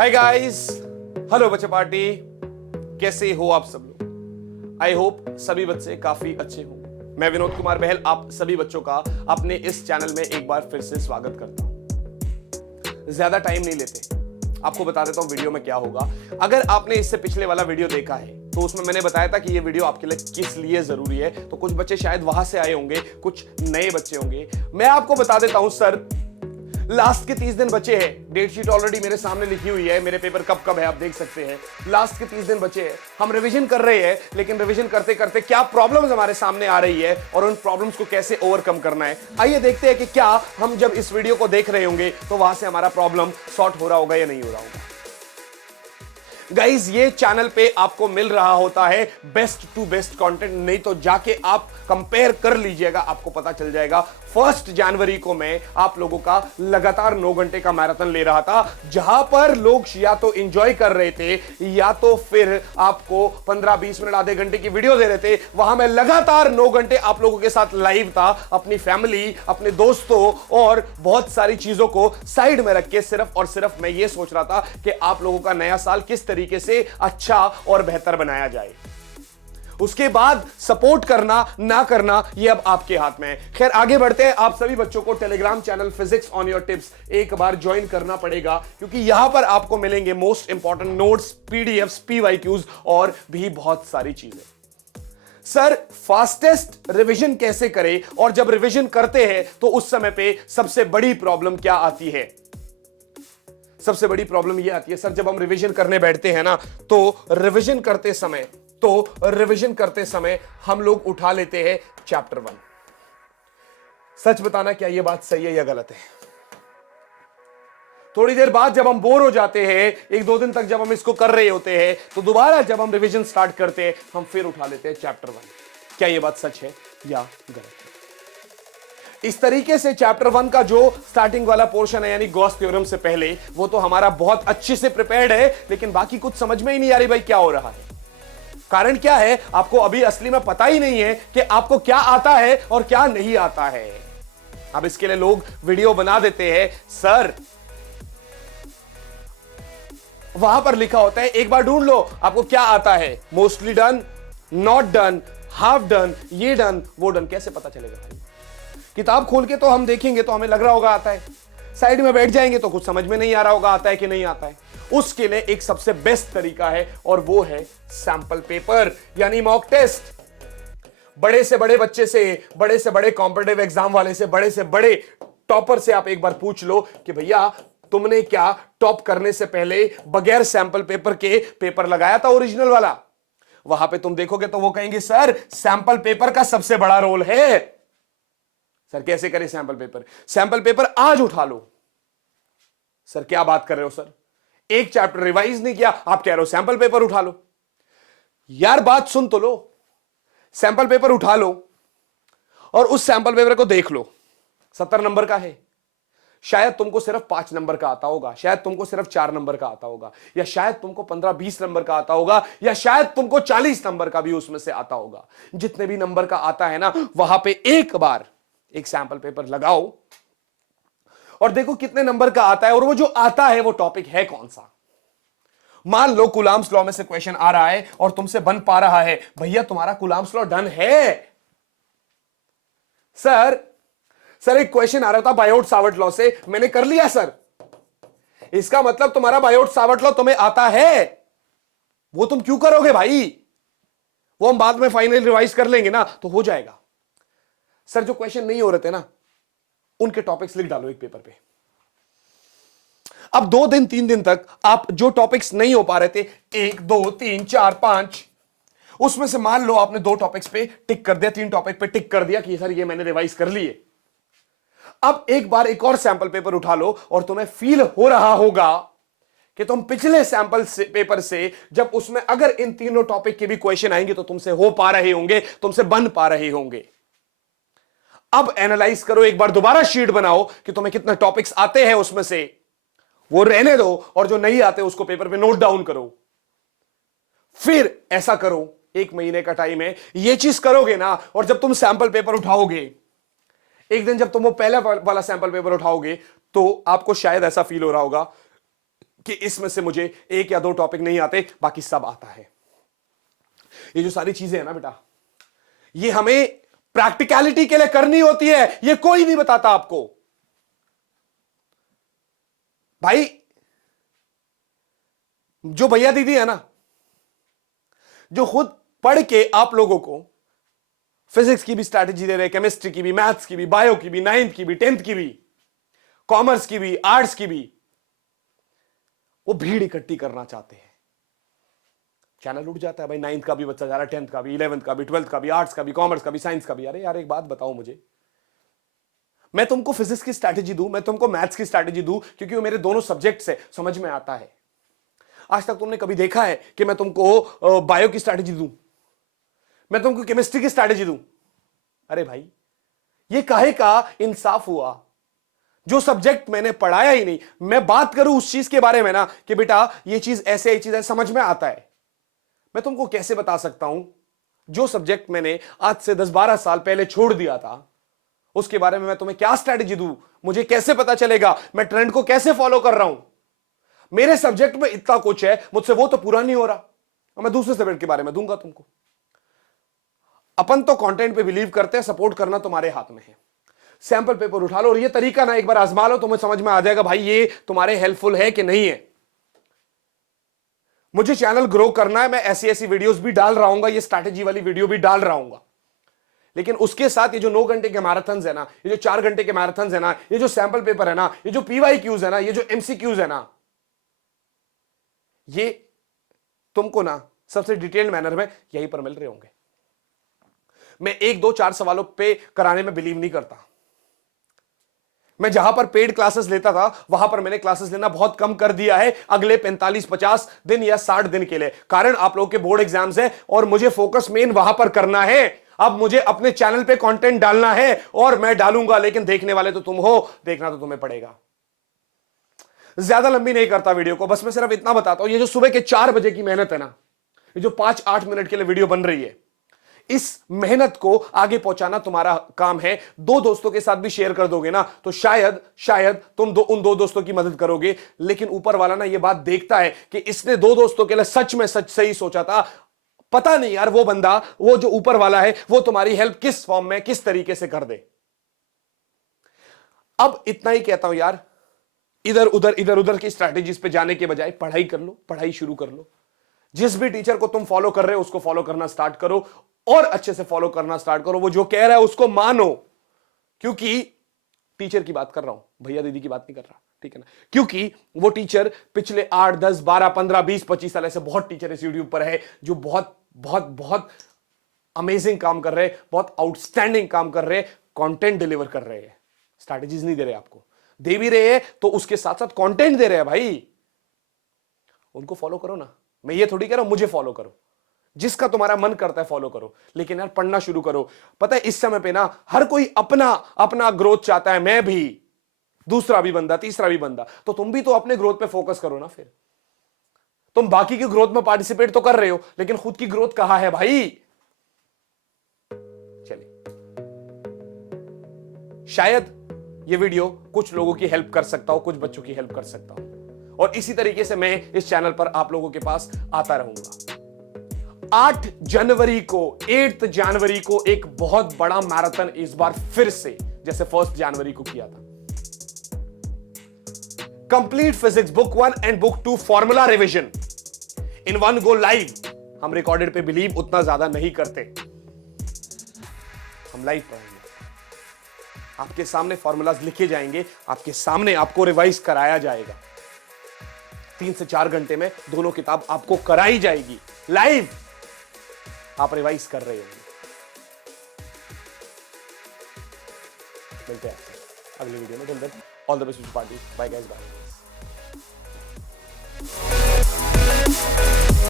Hi guys, hello बच्चे party. कैसे हो आप सब लोग? आई होप सभी बच्चे काफी अच्छे हों। मैं विनोद कुमार बहल आप सभी बच्चों का अपने इस चैनल में एक बार फिर से स्वागत करता हूं। ज्यादा टाइम नहीं लेते, आपको बता देता हूं वीडियो में क्या होगा। अगर आपने इससे पिछले वाला वीडियो देखा है तो उसमें मैंने बताया था कि ये वीडियो आपके लिए किस लिए जरूरी है। तो कुछ बच्चे शायद वहां से आए होंगे, कुछ नए बच्चे होंगे। मैं आपको बता देता हूं सर, लास्ट के 30 दिन बचे हैं। डेट शीट ऑलरेडी मेरे सामने लिखी हुई है, मेरे पेपर कब कब है आप देख सकते हैं। लास्ट के 30 दिन बचे हैं, हम रिवीजन कर रहे हैं, लेकिन रिवीजन करते करते क्या प्रॉब्लम्स हमारे सामने आ रही है और उन प्रॉब्लम्स को कैसे ओवरकम करना है। आइए देखते हैं कि क्या हम जब इस वीडियो को देख रहे होंगे तो वहां से हमारा प्रॉब्लम सॉर्ट हो रहा होगा या नहीं हो रहा होगा। गाइज, ये चैनल पे आपको मिल रहा होता है बेस्ट टू बेस्ट कंटेंट, नहीं तो जाके आप कंपेयर कर लीजिएगा, आपको पता चल जाएगा। 1 जनवरी को मैं आप लोगों का लगातार 9 घंटे का मैराथन ले रहा था, जहां पर लोग या तो एंजॉय कर रहे थे या तो फिर आपको 15-20 मिनट आधे घंटे की वीडियो दे रहे थे। वहां मैं लगातार 9 घंटे आप लोगों के साथ लाइव था, अपनी फैमिली, अपने दोस्तों और बहुत सारी चीजों को साइड में रख के सिर्फ और सिर्फ मैं ये सोच रहा था कि आप लोगों का नया साल किस तरीके से अच्छा और बेहतर बनाया जाए। उसके बाद सपोर्ट करना ना करना ये अब आपके हाथ में है। खैर आगे बढ़ते हैं। आप सभी बच्चों को Telegram channel physics on your tips एक बार ज्वाइन करना पड़ेगा, क्योंकि यहां पर आपको मिलेंगे most important notes, PDFs, PYQs और भी बहुत सारी चीजें। सर, फास्टेस्ट रिवीजन कैसे करें, और जब रिवीजन करते हैं तो उस समय पे सबसे बड़ी प्रॉब्लम क्या आती है? सबसे बड़ी प्रॉब्लम यह आती है सर, जब हम रिवीजन करने बैठते हैं ना, तो रिवीजन करते समय हम लोग उठा लेते हैं चैप्टर 1। सच बताना, क्या यह बात सही है या गलत है? थोड़ी देर बाद जब हम बोर हो जाते हैं, 1-2 दिन तक जब हम इसको कर रहे होते हैं, तो दोबारा जब हम रिवीजन स्टार्ट करते हैं हम फिर उठा लेते हैं चैप्टर 1। क्या यह बात सच है या गलत है? इस तरीके से चैप्टर 1 का जो स्टार्टिंग वाला पोर्शन है, यानी गॉस थ्योरम से पहले, वो तो हमारा बहुत अच्छे से प्रिपेयर्ड है, लेकिन बाकी कुछ समझ में ही नहीं आ रही भाई क्या हो रहा है। कारण क्या है? आपको अभी असली में पता ही नहीं है कि आपको क्या आता है और क्या नहीं आता है। अब इसके लिए लोग वीडियो बना देते हैं। सर, वहां पर लिखा होता है एक बार ढूंढ लो आपको क्या आता है। Mostly done, not done, half done, ये डन, वो डन। कैसे पता चलेगा भाई? किताब खोल के तो हम देखेंगे तो हमें लग रहा होगा आता है, साइड में बैठ जाएंगे तो कुछ समझ में नहीं आ रहा होगा आता है कि नहीं आता है। उसके लिए एक सबसे बेस्ट तरीका है और वो है सैंपल पेपर, यानी मॉक टेस्ट। बड़े से बड़े बच्चे से, बड़े से बड़े कॉम्पिटिटिव एग्जाम वाले से, बड़े से बड़े टॉपर से आप एक बार पूछ लो कि भैया तुमने क्या टॉप करने से पहले बगैर सैंपल पेपर के पेपर लगाया था ओरिजिनल वाला? वहां पे तुम देखोगे तो वो कहेंगे सर सैंपल पेपर का सबसे बड़ा रोल है। सर कैसे करें सैंपल पेपर? सैंपल पेपर आज उठा लो। सर क्या बात कर रहे हो सर, एक चैप्टर रिवाइज नहीं किया, आप कह रहे हो सैंपल पेपर उठा लो? यार बात सुन तो लो। सैंपल पेपर उठा लो और उस सैंपल पेपर को देख लो। 70 नंबर का है, शायद तुमको सिर्फ 5 नंबर का आता होगा, शायद तुमको सिर्फ 4 नंबर का आता होगा, या शायद तुमको 15-20 नंबर का आता होगा, या शायद तुमको 40 नंबर का भी उसमें से आता होगा। जितने भी नंबर का आता है ना, वहां पे एक बार एक सैंपल पेपर लगाओ और देखो कितने नंबर का आता है, और वो जो आता है वो टॉपिक है कौन सा। मान लो कुलाम्स लॉ में से क्वेश्चन आ रहा है और तुमसे बन पा रहा है, भैया तुम्हारा कुलाम्स लॉ डन है। सर एक क्वेश्चन आ रहा था बायोट सावर्ट लॉ से, मैंने कर लिया सर। इसका मतलब तुम्हारा बायोट सावर्ट लॉ तुम्हें आता है। वो तुम क्यों करोगे भाई? वो हम बाद में फाइनल रिवाइज कर लेंगे ना तो हो जाएगा। सर जो क्वेश्चन नहीं हो रहे थे ना, उनके टॉपिक्स लिख डालो एक पेपर पे। अब 2 दिन 3 दिन तक आप जो टॉपिक्स नहीं हो पा रहे थे, 1 2 3 4 5, उसमें से मान लो आपने 2 टॉपिक्स पे टिक कर दिया, 3 टॉपिक पे टिक कर दिया कि सर ये मैंने रिवाइज कर लिए। अब एक बार एक और सैंपल पेपर उठा लो और तुम्हें फील हो रहा होगा कि तुम पिछले सैंपल पेपर से, जब उसमें अगर इन तीनों टॉपिक के भी क्वेश्चन आएंगे तो तुमसे हो पा रहे होंगे, तुमसे बन पा रहे होंगे। अब एनालाइज करो, एक बार दोबारा शीट बनाओ कि तुम्हें कितने टॉपिक्स आते हैं उसमें से, वो रहने दो, और जो नहीं आते उसको पेपर पे नोट डाउन करो। फिर ऐसा करो, 1 महीने का टाइम है, ये चीज करोगे ना, और जब तुम सैंपल पेपर उठाओगे, एक दिन जब तुम वो पहला वाला सैंपल पेपर उठाओगे, तो आपको शायद ऐसा फील हो रहा होगा कि इसमें से मुझे एक या दो टॉपिक नहीं आते, बाकी सब आता है। ये जो सारी चीजें हैं ना बेटा, ये हमें प्रैक्टिकलिटी के लिए करनी होती है, ये कोई नहीं बताता आपको। भाई जो भैया दीदी है ना, जो खुद पढ़ के आप लोगों को फिजिक्स की भी स्ट्रैटेजी दे रहे हैं, केमिस्ट्री की भी, मैथ्स की भी, बायो की भी, 9th की भी, 10th की भी, कॉमर्स की भी, आर्ट्स की भी, वो भीड़ इकट्ठी करना चाहते हैं। चैनल उठ जाता है भाई, 9th का भी बच्चा जा रहा है, 10th का भी, 11th का भी, 12th का भी, आर्ट्स का भी, कॉमर्स का भी, साइंस का भी। अरे यार एक बात बताओ मुझे, मैं तुमको फिजिक्स की स्ट्रैटेजी दूं, मैं तुमको मैथ्स की स्ट्रैटेजी दूं, क्योंकि वो मेरे दोनों सब्जेक्ट से समझ में आता है। आज तक तुमने कभी देखा है कि मैं तुमको बायो की स्ट्रैटेजी दूं, मैं तुमको केमिस्ट्री की स्ट्रैटेजी दूं? अरे भाई ये काहे का इंसाफ हुआ? जो सब्जेक्ट मैंने पढ़ाया ही नहीं, मैं बात करूं उस चीज के बारे में ना कि बेटा ये चीज ऐसे, ये चीज है, समझ में आता है। मैं तुमको कैसे बता सकता हूं जो सब्जेक्ट मैंने आज से 10-12 साल पहले छोड़ दिया था, उसके बारे में मैं तुम्हें क्या स्ट्रैटेजी दूं? मुझे कैसे पता चलेगा? मैं ट्रेंड को कैसे फॉलो कर रहा हूं? मेरे सब्जेक्ट में इतना कुछ है, मुझसे वो तो पूरा नहीं हो रहा, और मैं दूसरे सब्जेक्ट के बारे में दूंगा तुमको। अपन तो कंटेंट पे बिलीव करते हैं, सपोर्ट करना तुम्हारे हाथ में है। सैंपल पेपर उठा लो और ये तरीका ना एक बार आजमा लो, तुम्हें समझ में आ जाएगा भाई ये तुम्हारे हेल्पफुल है कि नहीं है। मुझे चैनल ग्रो करना है, मैं ऐसी ऐसी वीडियोस भी डाल रहा हूंगा, ये स्ट्रैटेजी वाली वीडियो भी डाल रहा हूंगा, लेकिन उसके साथ ये जो 9 घंटे के मैराथन है ना, ये जो 4 घंटे के मैराथन है ना, ये जो सैंपल पेपर है ना, ये जो PYQs है ना, ये जो MCQs है ना, ये तुमको ना सबसे डिटेल्ड मैनर में यहीं पर मिल रहे होंगे। मैं 1, 2, 4 सवालों पे कराने में बिलीव नहीं करता। मैं जहां पर पेड क्लासेस लेता था वहां पर मैंने क्लासेस लेना बहुत कम कर दिया है अगले 45-50 दिन या 60 दिन के लिए। कारण आप लोगों के बोर्ड एग्जाम्स है और मुझे फोकस मेन वहां पर करना है। अब मुझे अपने चैनल पे कंटेंट डालना है और मैं डालूंगा, लेकिन देखने वाले तो तुम हो, देखना तो तुम्हें पड़ेगा। ज्यादा लंबी नहीं करता वीडियो को, बस मैं सिर्फ इतना बताता हूं, ये जो सुबह के 4 बजे की मेहनत है ना, ये जो 5-8 मिनट के लिए वीडियो बन रही है, इस मेहनत को आगे पहुंचाना तुम्हारा काम है। 2 दोस्तों के साथ भी शेयर कर दोगे ना तो शायद तुम उन 2 दोस्तों की मदद करोगे। लेकिन ऊपर वाला ना ये बात देखता है कि इसने 2 दोस्तों के लिए सच में सच सही सोचा था। पता नहीं यार वो बंदा, वो जो ऊपर वाला है, वो तुम्हारी हेल्प किस फॉर्म में, किस तरीके से कर दे। अब इतना ही कहता हूं यार, इधर उधर की स्ट्रैटेजीज पे जाने के बजाय पढ़ाई कर लो, पढ़ाई शुरू कर लो। जिस भी टीचर को तुम फॉलो कर रहे हो उसको फॉलो करना स्टार्ट करो और अच्छे से फॉलो करना स्टार्ट करो। वो जो कह रहा है उसको मानो, क्योंकि टीचर की बात कर रहा हूं, भैया दीदी की बात नहीं कर रहा, ठीक है ना? क्योंकि वो टीचर पिछले 8, 10, 12, 15, 20, 25 साल ऐसे बहुत टीचर इस यूट्यूब पर है जो बहुत बहुत बहुत अमेजिंग काम कर रहे हैं, बहुत आउटस्टैंडिंग काम कर रहे हैं, कंटेंट डिलीवर कर रहे हैं। स्ट्रैटेजीज नहीं दे रहे आपको, दे भी रहे हैं तो उसके साथ साथ कंटेंट दे रहे हैं भाई। उनको फॉलो करो ना, मैं ये थोड़ी कह रहा हूं मुझे फॉलो करो, जिसका तुम्हारा मन करता है फॉलो करो, लेकिन यार पढ़ना शुरू करो। पता है इस समय पे ना हर कोई अपना अपना ग्रोथ चाहता है, मैं भी, दूसरा भी बंदा, तीसरा भी बंदा, तो तुम भी तो अपने ग्रोथ पे फोकस करो ना। फिर तुम बाकी की ग्रोथ में पार्टिसिपेट तो कर रहे हो, लेकिन खुद की ग्रोथ कहां है भाई? चलिए, शायद ये वीडियो कुछ लोगों की हेल्प कर सकता हो, कुछ बच्चों की हेल्प कर सकता हो, और इसी तरीके से मैं इस चैनल पर आप लोगों के पास आता रहूंगा। 8 जनवरी को एक बहुत बड़ा मैराथन इस बार फिर से, जैसे 1 जनवरी को किया था। Complete physics book 1 and book 2 formula revision in 1 go live. हम रिकॉर्डेड पे बिलीव उतना ज्यादा नहीं करते, हम लाइव पढ़ेंगे। आपके सामने फॉर्मूलाज लिखे जाएंगे, आपके सामने आपको रिवाइज कराया जाएगा। 3 से 4 घंटे में दोनों किताब आपको कराई जाएगी लाइव, आप रिवाइज कर रहे होंगे। मिलते हैं अगली वीडियो में। Till then all the best party, bye guys, bye.